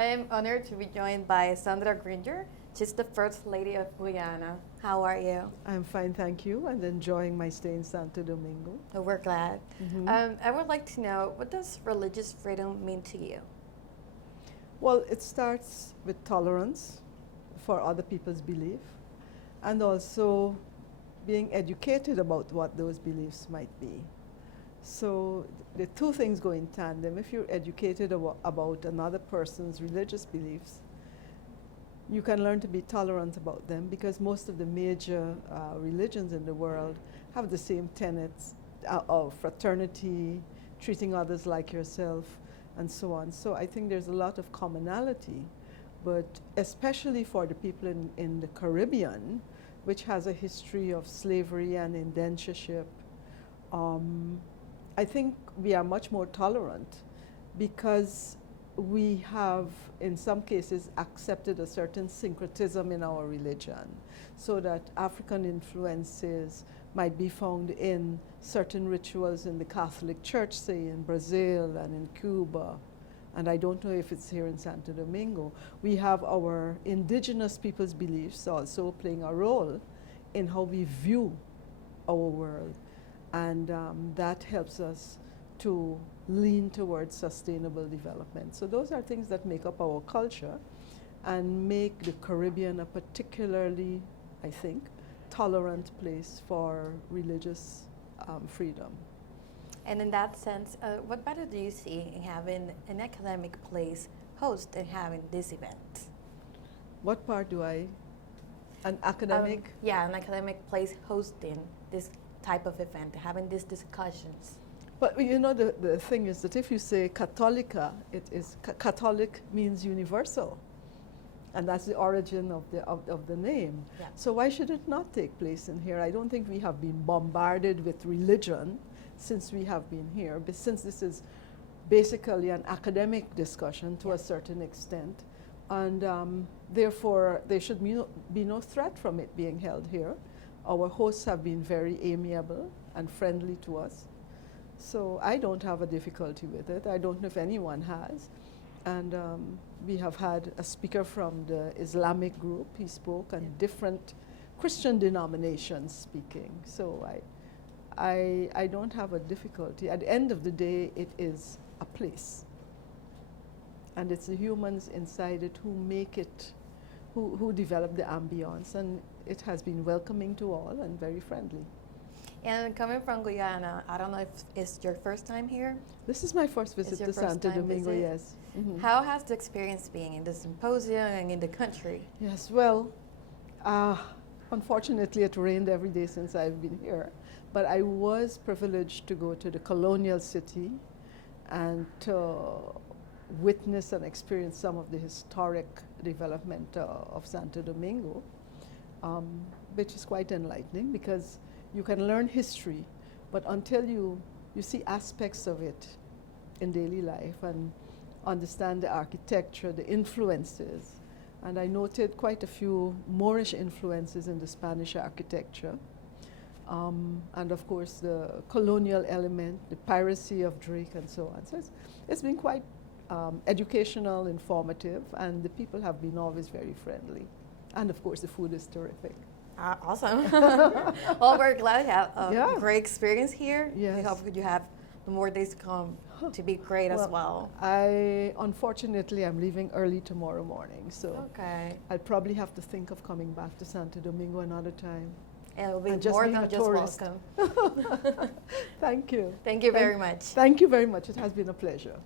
I am honored to be joined by Sandra Granger. She's the First Lady of Guyana. How are you? I'm fine, thank you, and enjoying my stay in Santo Domingo. Oh, we're glad. Mhm. I would like to know, what does religious freedom mean to you? Well, it starts with tolerance for other people's belief, and also being educated about what those beliefs might be. So the two things go in tandem. If you're educated about another person's religious beliefs, you can learn to be tolerant about them, because most of the major religions in the world have the same tenets of fraternity, treating others like yourself, and so on. So I think there's a lot of commonality, but especially for the people in the Caribbean, which has a history of slavery and indentureship, I think we are much more tolerant because we have, in some cases, accepted a certain syncretism in our religion, so that African influences might be found in certain rituals in the Catholic Church, say in Brazil and in Cuba, and I don't know if it's here in Santo Domingo. We have our indigenous people's beliefs also playing a role in how we view our world, and that helps us to lean towards sustainable development. So those are things that make up our culture and make the Caribbean a particularly, I think, tolerant place for religious freedom. And in that sense, what better do you see in having an academic place host and having this event? What part do I, an academic? Yeah, an academic place hosting this type of event, having these discussions. But you know, the thing is that if you say Catholica, it is Catholic means universal, and that's the origin of the name. Yeah. So why should it not take place in here? I don't think we have been bombarded with religion since we have been here, but since this is basically an academic discussion to a certain extent, and therefore there should be no threat from it being held here. Our hosts have been very amiable and friendly to us. So I don't have a difficulty with it. I don't know if anyone has. And we have had a speaker from the Islamic group. He spoke, and different Christian denominations speaking. So I don't have a difficulty. At the end of the day, it is a place. And it's the humans inside it who make it, who develop the ambience. And it has been welcoming to all and very friendly. And coming from Guyana, I don't know if it's your first time here. This is my first visit to Santo Domingo, yes. Mm-hmm. How has the experience been in the symposium and in the country? Yes, well, unfortunately it rained every day since I've been here, but I was privileged to go to the colonial city and to witness and experience some of the historic development of Santo Domingo, which is quite enlightening, because you can learn history, but until you see aspects of it in daily life and understand the architecture, the influences, and I noted quite a few Moorish influences in the Spanish architecture, and of course the colonial element, the piracy of Drake and so on. So it's been quite educational, informative, and the people have been always very friendly. And of course the food is terrific. Awesome. Well, we're glad to have a great experience here. Yes. We hope you have more days to come to be great as well. Unfortunately, I'm leaving early tomorrow morning, so I'll probably have to think of coming back to Santo Domingo another time. And it'll be more than just welcome. Thank you. Thank you very much. Thank you very much. It has been a pleasure.